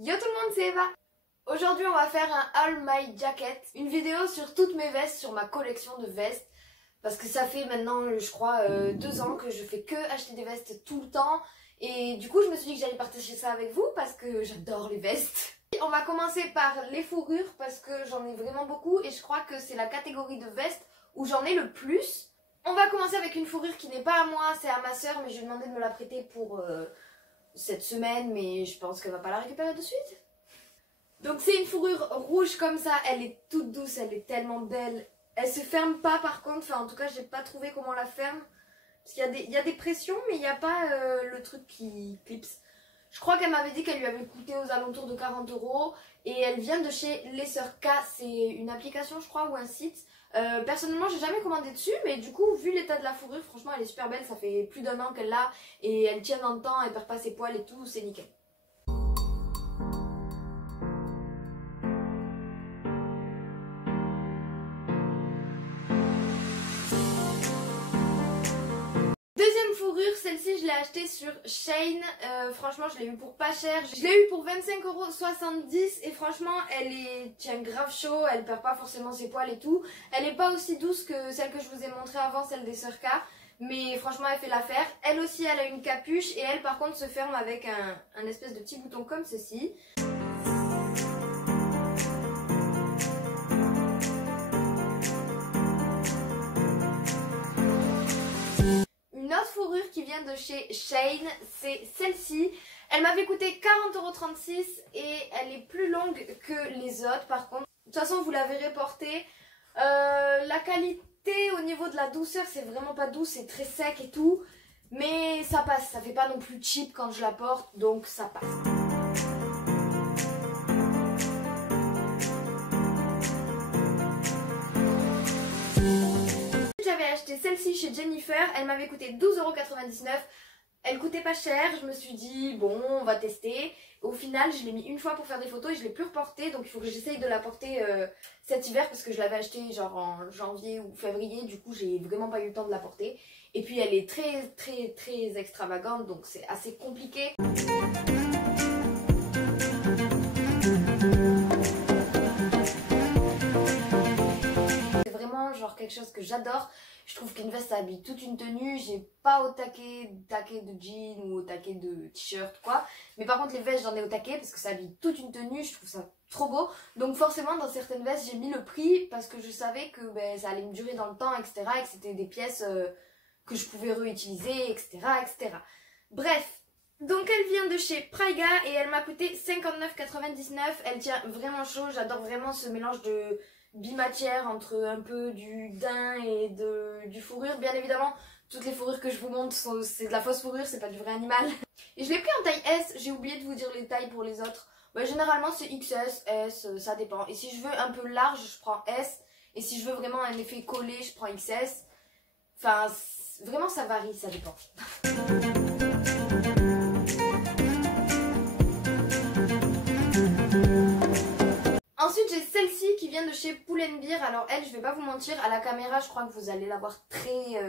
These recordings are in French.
Yo tout le monde, c'est Eva. Aujourd'hui on va faire un All My Jacket, une vidéo sur toutes mes vestes, sur ma collection de vestes. Parce que ça fait maintenant, je crois, 2 ans que je fais que acheter des vestes tout le temps. Et du coup je me suis dit que j'allais partager ça avec vous parce que j'adore les vestes. On va commencer par les fourrures parce que j'en ai vraiment beaucoup et je crois que c'est la catégorie de vestes où j'en ai le plus. On va commencer avec une fourrure qui n'est pas à moi, c'est à ma soeur, mais je lui ai demandé de me la prêter pour cette semaine, mais je pense qu'elle va pas la récupérer de suite. Donc c'est une fourrure rouge comme ça, elle est toute douce, elle est tellement belle. Elle se ferme pas par contre, enfin en tout cas j'ai pas trouvé comment on la ferme. Parce qu'il y a des pressions mais il n'y a pas le truc qui clipse. Je crois qu'elle m'avait dit qu'elle lui avait coûté aux alentours de 40 € et elle vient de chez Les Sœurs K, c'est une application je crois ou un site. Personnellement j'ai jamais commandé dessus mais du coup vu l'état de la fourrure franchement elle est super belle, ça fait plus d'1 an qu'elle l'a et elle tient dans le temps, elle perd pas ses poils et tout, c'est nickel. Deuxième fourrure, celle-ci je l'ai achetée sur Shein, franchement je l'ai eu pour pas cher, je l'ai eu pour 25,70 € et franchement elle tient grave chaud, elle perd pas forcément ses poils et tout. Elle est pas aussi douce que celle que je vous ai montrée avant, celle des Sœurs K, mais franchement elle fait l'affaire. Elle aussi elle a une capuche et elle par contre se ferme avec un espèce de petit bouton comme ceci. Une autre fourrure qui vient de chez Shein, c'est celle-ci. Elle m'avait coûté 40,36 € et elle est plus longue que les autres par contre. De toute façon vous la verrez porter. La qualité au niveau de la douceur c'est vraiment pas doux, c'est très sec et tout. Mais ça passe, ça fait pas non plus cheap quand je la porte donc ça passe. J'avais acheté celle-ci chez Jennifer, elle m'avait coûté 12,99 €. Elle coûtait pas cher, je me suis dit bon on va tester. Au final je l'ai mis une fois pour faire des photos et je l'ai plus reportée, donc il faut que j'essaye de la porter cet hiver parce que je l'avais achetée genre en janvier ou février, du coup j'ai vraiment pas eu le temps de la porter. Et puis elle est très extravagante donc c'est assez compliqué. C'est vraiment genre quelque chose que j'adore. Je trouve qu'une veste ça habille toute une tenue. J'ai pas au taquet de jean ou au taquet de t-shirt quoi. Mais par contre les vestes j'en ai au taquet parce que ça habille toute une tenue. Je trouve ça trop beau. Donc forcément dans certaines vestes j'ai mis le prix parce que je savais que ça allait me durer dans le temps etc. Et que c'était des pièces que je pouvais réutiliser etc. Bref. Donc elle vient de chez Praiga et elle m'a coûté 59,99 €. Elle tient vraiment chaud. J'adore vraiment ce mélange de bimatière entre un peu du daim et du fourrure. Bien évidemment toutes les fourrures que je vous montre c'est de la fausse fourrure, c'est pas du vrai animal. Et je l'ai pris en taille S, j'ai oublié de vous dire les tailles pour les autres. Généralement c'est XS, S, ça dépend. Et si je veux un peu large je prends S. Et si je veux vraiment un effet collé je prends XS. Enfin vraiment ça varie, ça dépend. Ensuite j'ai celle-ci qui vient de chez Pull&Bear. Alors elle je vais pas vous mentir, à la caméra je crois que vous allez la voir très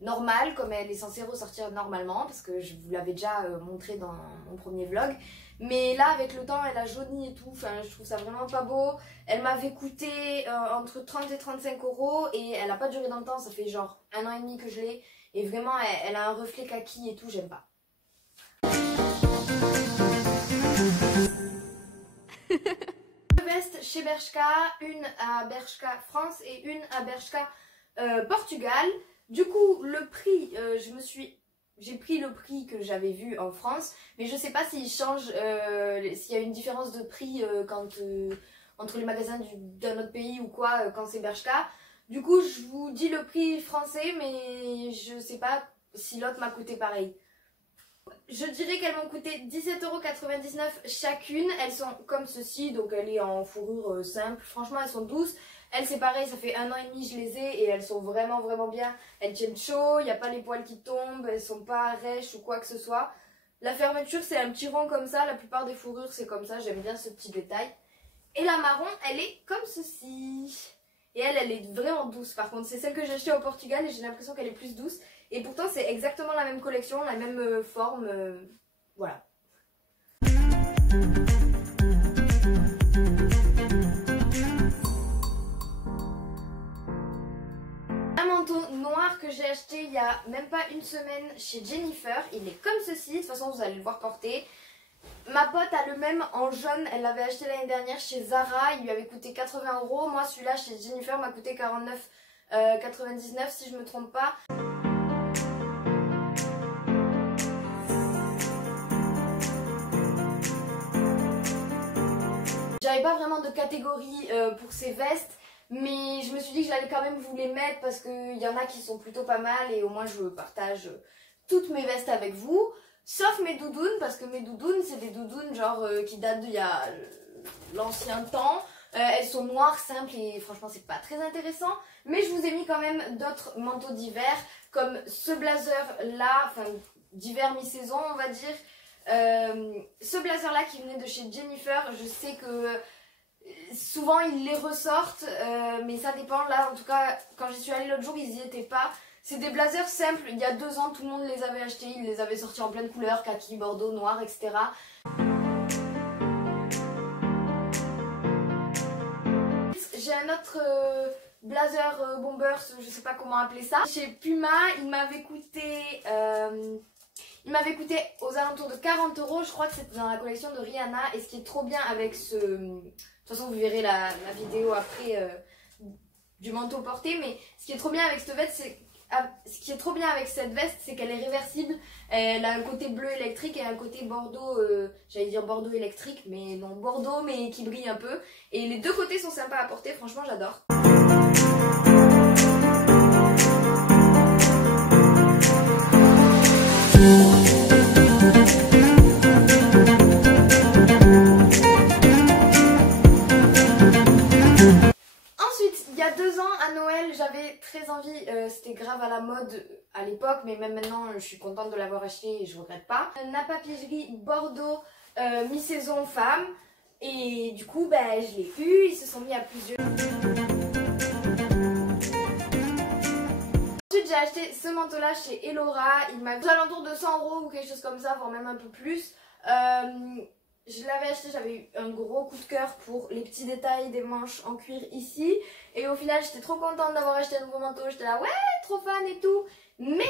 normale comme elle est censée ressortir normalement parce que je vous l'avais déjà montré dans mon premier vlog. Mais là avec le temps elle a jauni et tout, enfin je trouve ça vraiment pas beau. Elle m'avait coûté entre 30 et 35 € et elle a pas duré dans le temps, ça fait genre 1 an et demi que je l'ai. Et vraiment elle a un reflet kaki et tout, j'aime pas. Veste chez Bershka, une à Bershka France et une à Bershka Portugal. Du coup le prix, j'ai pris le prix que j'avais vu en France, mais je sais pas s'il change, s'il y a une différence de prix entre les magasins d'un autre pays ou quoi quand c'est Bershka. Du coup je vous dis le prix français mais je sais pas si l'autre m'a coûté pareil. Je dirais qu'elles m'ont coûté 17,99 € chacune. Elles sont comme ceci, donc elle est en fourrure simple. Franchement elles sont douces. Elles c'est pareil, ça fait 1 an et demi je les ai et elles sont vraiment bien. Elles tiennent chaud, il n'y a pas les poils qui tombent, elles sont pas rêches ou quoi que ce soit. La fermeture c'est un petit rond comme ça, la plupart des fourrures c'est comme ça, j'aime bien ce petit détail. Et la marron elle est comme ceci. Et elle est vraiment douce par contre. C'est celle que j'ai achetée au Portugal et j'ai l'impression qu'elle est plus douce. Et pourtant c'est exactement la même collection, la même forme. Voilà. même pas une semaine chez Jennifer. Il est comme ceci, de toute façon vous allez le voir porter. Ma pote a le même en jaune, elle l'avait acheté l'année dernière chez Zara, il lui avait coûté 80 €. Moi celui-là chez Jennifer m'a coûté 49,99 € si je me trompe pas. J'avais pas vraiment de catégorie pour ces vestes, mais je me suis dit que j'allais quand même vous les mettre parce qu'il y en a qui sont plutôt pas mal et au moins je partage toutes mes vestes avec vous. Sauf mes doudounes, parce que mes doudounes, c'est des doudounes genre qui datent d'il y a l'ancien temps. Elles sont noires, simples et franchement c'est pas très intéressant. Mais je vous ai mis quand même d'autres manteaux d'hiver, comme ce blazer là, enfin d'hiver mi-saison on va dire. Ce blazer là qui venait de chez Jennifer, je sais que souvent ils les ressortent, mais ça dépend. Là en tout cas quand j'y suis allée l'autre jour ils y étaient pas. C'est des blazers simples, il y a 2 ans tout le monde les avait achetés, ils les avaient sortis en pleine couleur, kaki, bordeaux, noir, etc. J'ai un autre blazer bombers, je sais pas comment appeler ça, chez Puma. Il m'avait coûté aux alentours de 40 €, je crois que c'était dans la collection de Rihanna. Et ce qui est trop bien avec ce... De toute façon vous verrez la vidéo après du manteau porté, mais ce qui est trop bien avec cette veste, c'est qu'elle est réversible. Elle a un côté bleu électrique et un côté bordeaux, j'allais dire bordeaux électrique, mais non bordeaux, mais qui brille un peu. Et les deux côtés sont sympas à porter, franchement j'adore. À Noël, j'avais très envie, c'était grave à la mode à l'époque, mais même maintenant je suis contente de l'avoir acheté et je regrette pas. Napa Pigerie Bordeaux mi-saison femme, et du coup ben, je l'ai eu, ils se sont mis à plusieurs. Ensuite j'ai acheté ce manteau là chez Elora, il m'a coûté aux alentours de 100 € ou quelque chose comme ça, voire même un peu plus. Je l'avais acheté, j'avais eu un gros coup de cœur pour les petits détails des manches en cuir ici. Et au final, j'étais trop contente d'avoir acheté un nouveau manteau. J'étais là, ouais, trop fan et tout. Mais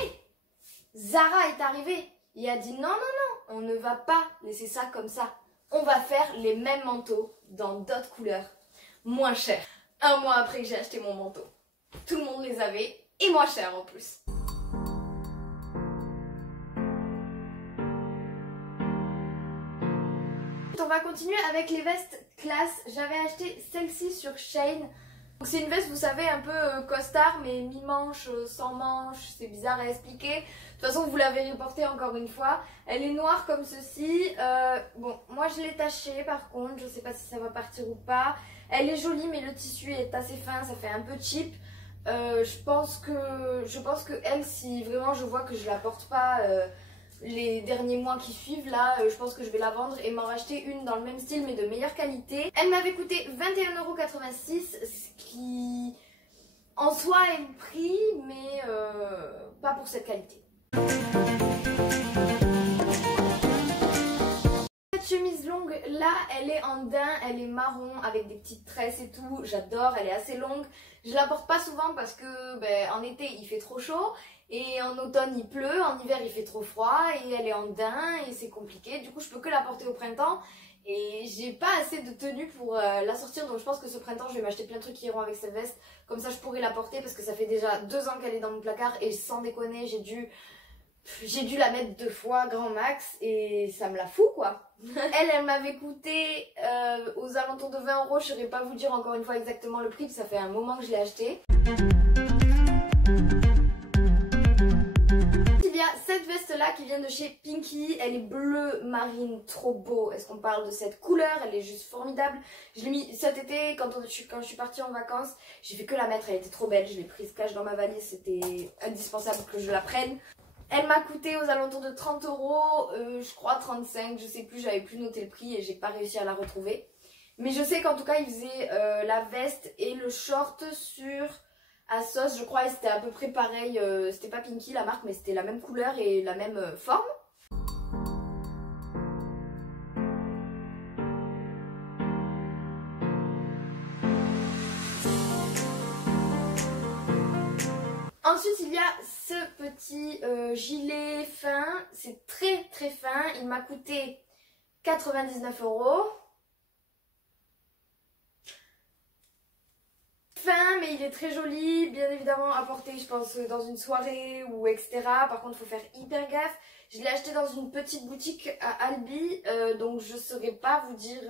Zara est arrivé. Il a dit, non, non, non, on ne va pas laisser ça comme ça. On va faire les mêmes manteaux dans d'autres couleurs, moins chers. Un mois après que j'ai acheté mon manteau. Tout le monde les avait et moins cher en plus. On va continuer avec les vestes classe. J'avais acheté celle-ci sur Shein. C'est une veste, vous savez, un peu costard, mais mi-manche, sans manche. C'est bizarre à expliquer. De toute façon, vous la verrez portée encore une fois. Elle est noire comme ceci. Bon, moi je l'ai tachée par contre. Je sais pas si ça va partir ou pas. Elle est jolie, mais le tissu est assez fin. Ça fait un peu cheap. Je pense que elle, si vraiment je vois que je la porte pas... les derniers mois qui suivent là, je pense que je vais la vendre et m'en racheter une dans le même style mais de meilleure qualité. Elle m'avait coûté 21,86 €, ce qui en soi est le prix, mais pas pour cette qualité. Cette chemise longue là, elle est en daim, elle est marron avec des petites tresses et tout, j'adore, elle est assez longue. Je la porte pas souvent parce que en été il fait trop chaud. Et en automne il pleut, en hiver il fait trop froid et elle est en daim et c'est compliqué. Du coup je peux que la porter au printemps et j'ai pas assez de tenue pour la sortir. Donc je pense que ce printemps je vais m'acheter plein de trucs qui iront avec cette veste. Comme ça je pourrai la porter parce que ça fait déjà 2 ans qu'elle est dans mon placard. Et sans déconner j'ai dû la mettre 2 fois grand max et ça me la fout quoi. Elle m'avait coûté aux alentours de 20 €. Je saurais pas vous dire encore une fois exactement le prix, ça fait un moment que je l'ai acheté. Cette veste là qui vient de chez Pinky, elle est bleu marine, trop beau. Est-ce qu'on parle de cette couleur? Elle est juste formidable. Je l'ai mis cet été quand je suis partie en vacances. J'ai fait que la mettre, elle était trop belle. Je l'ai prise cache dans ma valise, c'était indispensable que je la prenne. Elle m'a coûté aux alentours de 30 €, je crois 35, je sais plus, j'avais plus noté le prix et j'ai pas réussi à la retrouver. Mais je sais qu'en tout cas il faisait la veste et le short sur... ASOS, je crois, et c'était à peu près pareil, c'était pas Pinky la marque, mais c'était la même couleur et la même forme. Ensuite, il y a ce petit gilet fin, c'est très très fin, il m'a coûté 99 €. Fin, mais il est très joli, bien évidemment à porter je pense dans une soirée ou etc. Par contre il faut faire hyper gaffe. Je l'ai acheté dans une petite boutique à Albi, donc je saurais pas vous dire...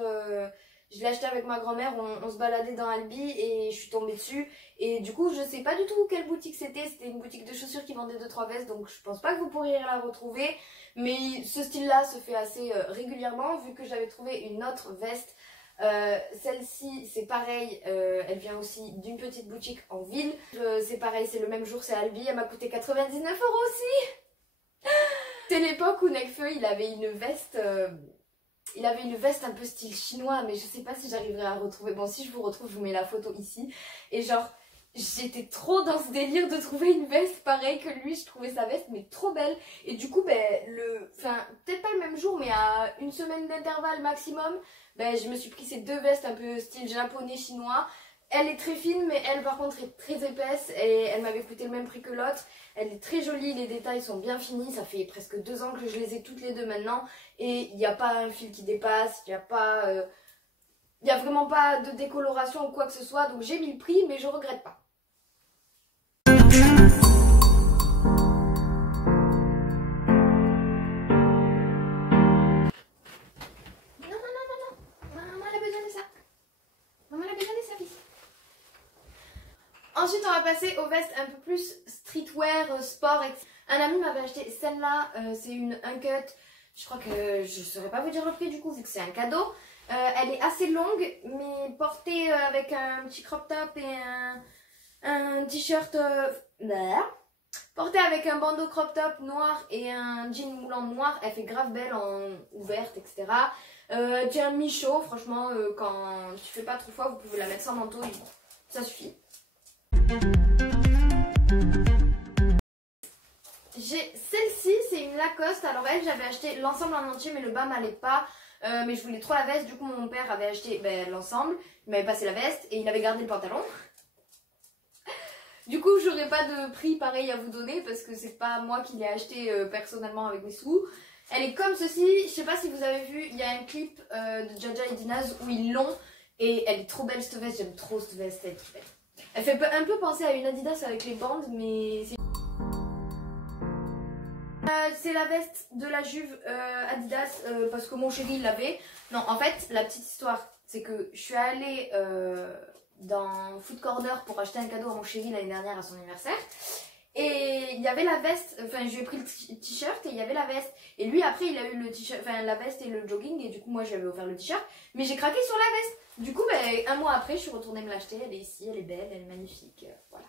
Je l'ai acheté avec ma grand-mère, on se baladait dans Albi et je suis tombée dessus. Et du coup je sais pas du tout quelle boutique c'était une boutique de chaussures qui vendait 2-3 vestes, donc je pense pas que vous pourriez la retrouver. Mais ce style là se fait assez régulièrement, vu que j'avais trouvé une autre veste. Celle-ci c'est pareil, elle vient aussi d'une petite boutique en ville. C'est pareil, c'est le même jour, c'est Albi, elle m'a coûté 99 € aussi. C'est l'époque où Nekfeu il avait une veste... Il avait une veste un peu style chinois, mais je sais pas si j'arriverai à retrouver. Bon, si je vous retrouve, je vous mets la photo ici. Et genre, j'étais trop dans ce délire de trouver une veste pareille que lui. Je trouvais sa veste, mais trop belle. Et du coup, enfin, peut-être pas le même jour, mais à une semaine d'intervalle maximum, je me suis pris ces deux vestes un peu style japonais, chinois. Elle est très fine, mais elle par contre est très épaisse et elle m'avait coûté le même prix que l'autre. Elle est très jolie, les détails sont bien finis, ça fait presque 2 ans que je les ai toutes les deux maintenant. Et il n'y a pas un fil qui dépasse, il n'y a vraiment pas de décoloration ou quoi que ce soit. Donc j'ai mis le prix, mais je regrette pas. Ensuite on va passer aux vestes un peu plus streetwear, sport, etc. Un ami m'avait acheté celle-là, c'est une uncut. Je crois que je ne saurais pas vous dire le prix du coup vu que c'est un cadeau. Elle est assez longue mais portée avec un petit crop top et un t-shirt portée avec un bandeau crop top noir et un jean moulant noir. Elle fait grave belle en ouverte etc. Tient mi-chaud franchement, quand tu fais pas trop froid vous pouvez la mettre sans manteau et ça suffit. J'ai celle-ci, c'est une Lacoste. Alors elle, j'avais acheté l'ensemble en entier mais le bas m'allait pas, mais je voulais trop la veste. Du coup mon père avait acheté l'ensemble, il m'avait passé la veste et il avait gardé le pantalon. Du coup j'aurais pas de prix pareil à vous donner parce que c'est pas moi qui l'ai acheté personnellement avec mes sous. Elle est comme ceci, je sais pas si vous avez vu, il y a un clip de Jaja et Dinaz où ils l'ont et elle est trop belle cette veste, j'aime trop cette veste, elle est trop belle. Elle fait un peu penser à une Adidas avec les bandes, mais c'est la veste de la Juve Adidas parce que mon chéri l'avait. Non, en fait, la petite histoire, c'est que je suis allée dans Food Corner pour acheter un cadeau à mon chéri l'année dernière à son anniversaire. Et il y avait la veste, enfin je lui ai pris le t-shirt et il y avait la veste. Et lui après il a eu le t-shirt, enfin la veste et le jogging et du coup moi je lui avais offert le t-shirt. Mais j'ai craqué sur la veste. Du coup un mois après je suis retournée me l'acheter, elle est ici, elle est belle, elle est magnifique, voilà.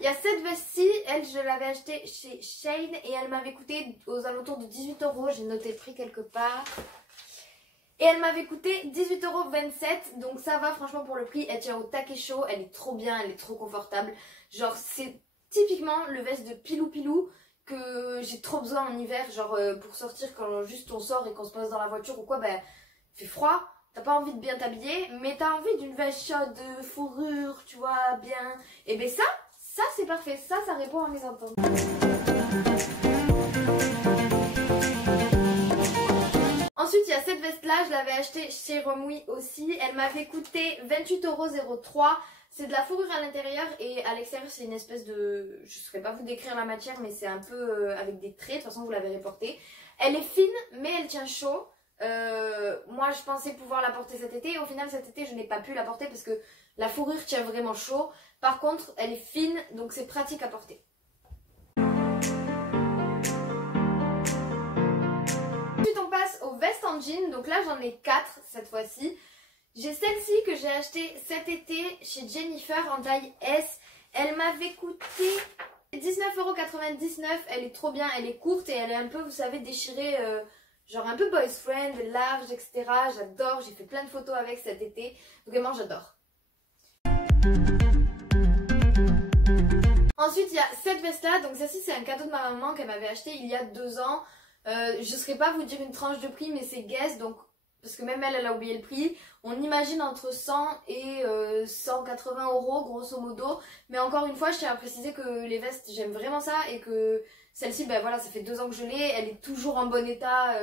Il y a cette veste-ci, elle je l'avais achetée chez Shein et elle m'avait coûté aux alentours de 18 €, j'ai noté le prix quelque part. Et elle m'avait coûté 18,27 €, donc ça va franchement pour le prix, elle tient au taquet chaud, elle est trop bien, elle est trop confortable. Genre c'est typiquement le veste de pilou que j'ai trop besoin en hiver, genre pour sortir quand juste on sort et qu'on se pose dans la voiture ou quoi, il fait froid, t'as pas envie de bien t'habiller, mais t'as envie d'une veste chaude de fourrure, tu vois, bien. Et ça c'est parfait, ça répond à mes attentes. Ensuite, il y a cette veste-là, je l'avais achetée chez Romwe aussi. Elle m'avait coûté 28,03 €. C'est de la fourrure à l'intérieur et à l'extérieur, c'est une espèce de... Je ne saurais pas vous décrire la matière, mais c'est un peu avec des traits. De toute façon, vous l'avez reportée. Elle est fine, mais elle tient chaud. Moi, je pensais pouvoir la porter cet été. Et au final, cet été, je n'ai pas pu la porter parce que la fourrure tient vraiment chaud. Par contre, elle est fine, donc c'est pratique à porter. Ensuite on passe aux vestes en jean, donc là j'en ai 4 cette fois-ci. J'ai celle-ci que j'ai achetée cet été chez Jennifer en taille S. Elle m'avait coûté 19,99 €, elle est trop bien, elle est courte et elle est un peu, vous savez, déchirée, genre un peu boys friend, large, etc. J'adore, j'ai fait plein de photos avec cet été, vraiment j'adore. Ensuite il y a cette veste là, donc celle-ci c'est un cadeau de ma maman qu'elle m'avait acheté il y a 2 ans. Je ne saurais pas vous dire une tranche de prix mais c'est Guess, donc parce que même elle a oublié le prix. On imagine entre 100 et 180 euros grosso modo. Mais encore une fois, je tiens à préciser que les vestes, j'aime vraiment ça et que celle-ci, ben voilà, ça fait 2 ans que je l'ai. Elle est toujours en bon état.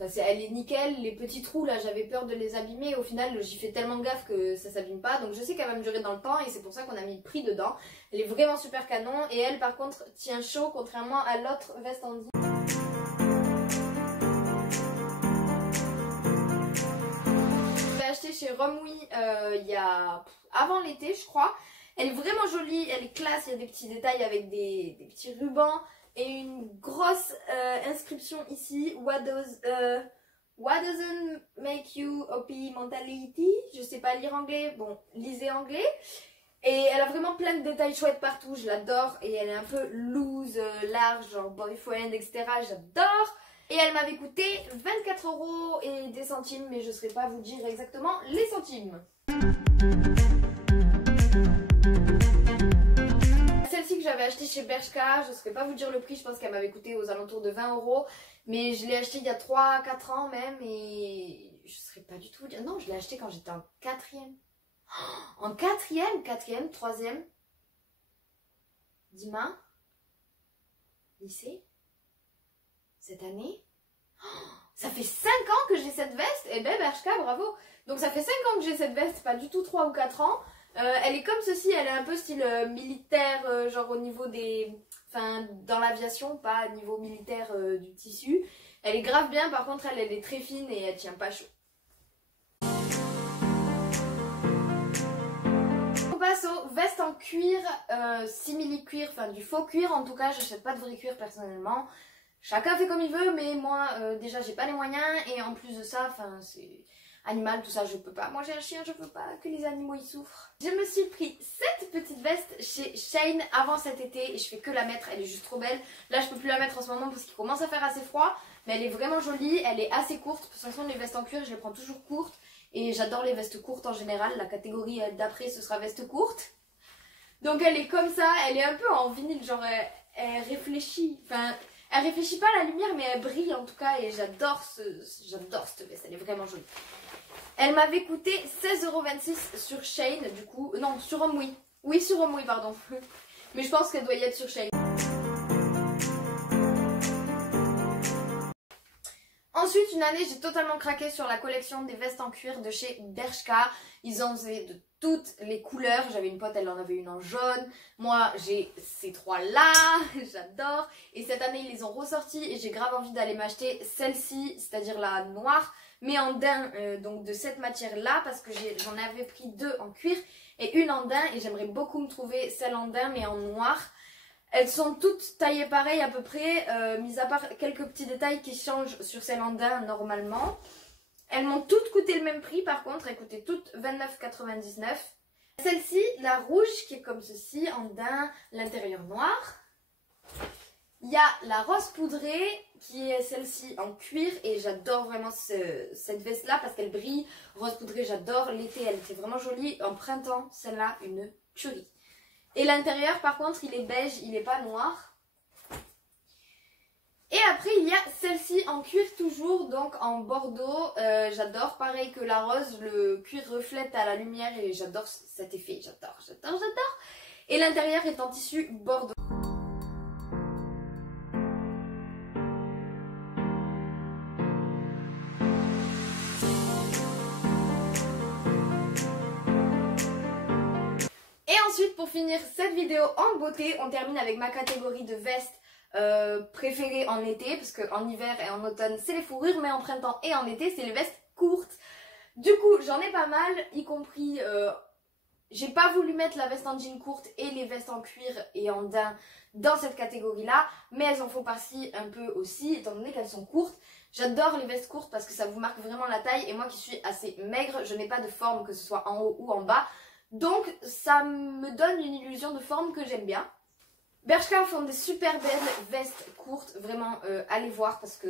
Enfin, elle est nickel. Les petits trous là, j'avais peur de les abîmer. Au final, j'y fais tellement gaffe que ça s'abîme pas. Donc je sais qu'elle va me durer dans le temps et c'est pour ça qu'on a mis le prix dedans. Elle est vraiment super canon. Et elle, par contre, tient chaud contrairement à l'autre veste en jean. Chez Romwe il y a avant l'été je crois. Elle est vraiment jolie, elle est classe, il y a des petits détails avec des petits rubans et une grosse inscription ici. What doesn't make you happy mentality. Je sais pas lire anglais, bon lisez anglais. Et elle a vraiment plein de détails chouettes partout, je l'adore. Et elle est un peu loose, large, genre boyfriend, etc. J'adore. Et elle m'avait coûté 24 € et des centimes, mais je ne saurais pas vous dire exactement les centimes. Celle-ci que j'avais achetée chez Bershka, je ne saurais pas vous dire le prix, je pense qu'elle m'avait coûté aux alentours de 20 €. Mais je l'ai achetée il y a 3-4 ans même et je ne saurais pas du tout vous dire. Non, je l'ai achetée quand j'étais en 4e. En 4e, 3e, Dima, lycée. Cette année, ça fait 5 ans que j'ai cette veste. Et ben Bershka, bravo. Donc ça fait 5 ans que j'ai cette veste, pas du tout 3 ou 4 ans. Elle est comme ceci, elle est un peu style militaire, genre au niveau des... Enfin, dans l'aviation, pas au niveau militaire du tissu. Elle est grave bien, par contre elle est très fine et elle tient pas chaud. On passe aux vestes en cuir, simili-cuir, enfin du faux cuir. En tout cas, j'achète pas de vrai cuir personnellement. Chacun fait comme il veut, mais moi, déjà, j'ai pas les moyens. Et en plus de ça, enfin, c'est animal, tout ça, je peux pas. Moi, j'ai un chien, je peux pas que les animaux y souffrent. Je me suis pris cette petite veste chez Shein avant cet été. Et je fais que la mettre, elle est juste trop belle. Là, je peux plus la mettre en ce moment parce qu'il commence à faire assez froid. Mais elle est vraiment jolie, elle est assez courte. De toute façon, les vestes en cuir, je les prends toujours courtes. Et j'adore les vestes courtes en général. La catégorie d'après, ce sera veste courte. Donc, elle est comme ça. Elle est un peu en vinyle, genre, elle réfléchit. Enfin... Elle réfléchit pas à la lumière mais elle brille en tout cas et j'adore cette veste, elle est vraiment jolie. Elle m'avait coûté 16,26 € sur Shein du coup, non sur Romwe. Oui sur Romwe pardon. Mais je pense qu'elle doit y être sur Shein. Ensuite, une année, j'ai totalement craqué sur la collection des vestes en cuir de chez Bershka. Ils en faisaient de toutes les couleurs. J'avais une pote, elle en avait une en jaune. Moi, j'ai ces trois-là. J'adore. Et cette année, ils les ont ressortis et j'ai grave envie d'aller m'acheter celle-ci, c'est-à-dire la noire, mais en daim, donc de cette matière-là, parce que j'en avais pris 2 en cuir et une en daim. Et j'aimerais beaucoup me trouver celle en daim, mais en noir. Elles sont toutes taillées pareil à peu près, mis à part quelques petits détails qui changent sur celle en daim normalement. Elles m'ont toutes coûté le même prix par contre, elles coûtaient toutes 29,99 €. Celle-ci, la rouge qui est comme ceci, en daim, l'intérieur noir. Il y a la rose poudrée qui est celle-ci en cuir et j'adore vraiment cette veste-là parce qu'elle brille. Rose poudrée, j'adore. L'été, elle était vraiment jolie. En printemps, celle-là, une tuerie. Et l'intérieur par contre il est beige, il n'est pas noir. Et après il y a celle-ci en cuir toujours, donc en bordeaux. J'adore, pareil que la rose, le cuir reflète à la lumière et j'adore cet effet, j'adore. Et l'intérieur est en tissu bordeaux. Ensuite, pour finir cette vidéo en beauté, on termine avec ma catégorie de vestes préférées en été, parce qu'en hiver et en automne c'est les fourrures, mais en printemps et en été c'est les vestes courtes. Du coup j'en ai pas mal, y compris, j'ai pas voulu mettre la veste en jean courte et les vestes en cuir et en daim dans cette catégorie là, mais elles en font partie un peu aussi, étant donné qu'elles sont courtes. J'adore les vestes courtes parce que ça vous marque vraiment la taille, et moi qui suis assez maigre, je n'ai pas de forme que ce soit en haut ou en bas. Donc ça me donne une illusion de forme que j'aime bien. Bershka font des super belles vestes courtes, vraiment allez voir parce que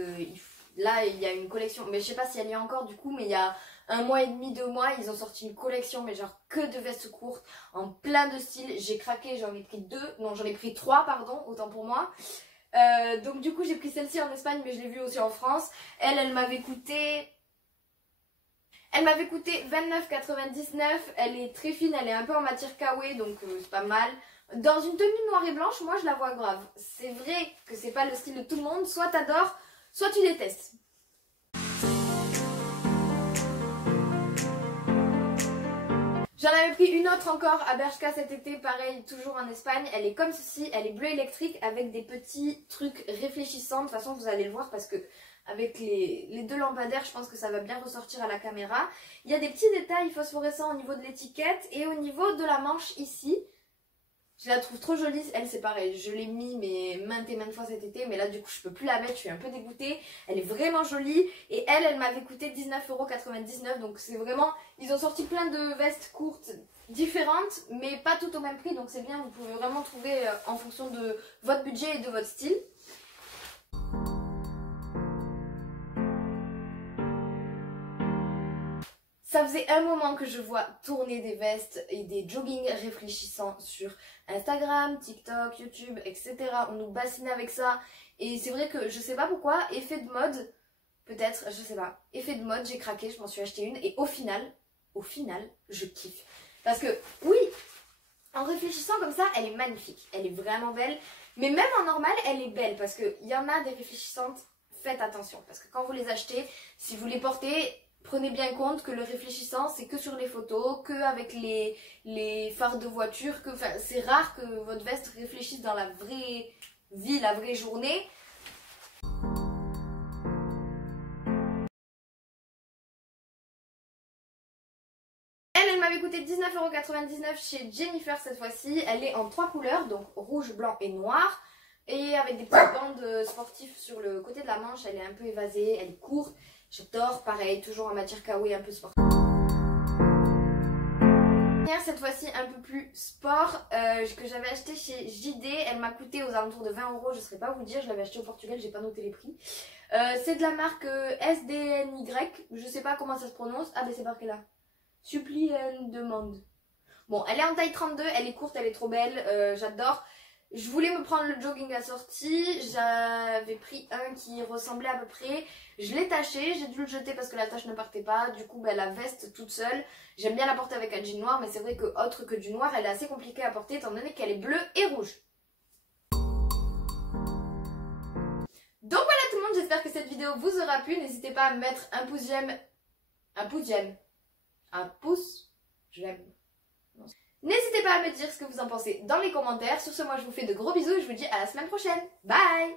là il y a une collection, mais je sais pas si elle y a encore du coup, mais il y a 1 mois et demi, 2 mois, ils ont sorti une collection mais genre que de vestes courtes en plein de styles. J'ai craqué, j'en ai pris 2, non j'en ai pris 3 pardon, autant pour moi. Donc du coup j'ai pris celle-ci en Espagne mais je l'ai vue aussi en France. Elle m'avait coûté Elle m'avait coûté 29,99 €. Elle est très fine, elle est un peu en matière kawaii, donc c'est pas mal. Dans une tenue noire et blanche, moi je la vois grave. C'est vrai que c'est pas le style de tout le monde, soit t'adores, soit tu détestes. J'en avais pris une autre encore à Bershka cet été, pareil, toujours en Espagne. Elle est comme ceci, elle est bleue électrique avec des petits trucs réfléchissants. De toute façon, vous allez le voir parce que avec les deux lampadaires, je pense que ça va bien ressortir à la caméra. Il y a des petits détails phosphorescents au niveau de l'étiquette et au niveau de la manche ici. Je la trouve trop jolie, elle c'est pareil, je l'ai mis mais maintes et maintes fois cet été, mais là du coup je peux plus la mettre, je suis un peu dégoûtée. Elle est vraiment jolie et elle m'avait coûté 19,99 €, donc c'est vraiment, ils ont sorti plein de vestes courtes différentes, mais pas toutes au même prix, donc c'est bien, vous pouvez vraiment trouver en fonction de votre budget et de votre style. Ça faisait un moment que je vois tourner des vestes et des joggings réfléchissants sur Instagram, TikTok, YouTube, etc. On nous bassinait avec ça. Et c'est vrai que je sais pas pourquoi, effet de mode, peut-être, je sais pas. Effet de mode, j'ai craqué, je m'en suis acheté une. Et au final, je kiffe. Parce que, oui, en réfléchissant comme ça, elle est magnifique. Elle est vraiment belle. Mais même en normal, elle est belle. Parce qu'il y en a des réfléchissantes, faites attention. Parce que quand vous les achetez, si vous les portez... Prenez bien compte que le réfléchissant, c'est que sur les photos, que avec les phares de voiture, que c'est rare que votre veste réfléchisse dans la vraie vie, la vraie journée. Elle m'avait coûté 19,99 € chez Jennifer cette fois-ci. Elle est en 3 couleurs, donc rouge, blanc et noir. Et avec des petites bandes sportives sur le côté de la manche, elle est un peu évasée, elle est courte. J'adore, pareil, toujours en matière kawaii, un peu sport. Cette fois-ci un peu plus sport, que j'avais acheté chez JD. Elle m'a coûté aux alentours de 20 €, je ne saurais pas vous dire, je l'avais acheté au Portugal, j'ai pas noté les prix. C'est de la marque SDNY, je sais pas comment ça se prononce. Ah ben c'est marqué là. Supplie and demande. Bon, elle est en taille 32, elle est courte, elle est trop belle, j'adore. Je voulais me prendre le jogging assorti, j'avais pris un qui ressemblait à peu près, je l'ai taché, j'ai dû le jeter parce que la tache ne partait pas, du coup la veste toute seule, j'aime bien la porter avec un jean noir, mais c'est vrai que autre que du noir, elle est assez compliquée à porter étant donné qu'elle est bleue et rouge. Donc voilà tout le monde, j'espère que cette vidéo vous aura plu, n'hésitez pas à mettre un pouce j'aime. N'hésitez pas à me dire ce que vous en pensez dans les commentaires. Sur ce, moi je vous fais de gros bisous et je vous dis à la semaine prochaine. Bye!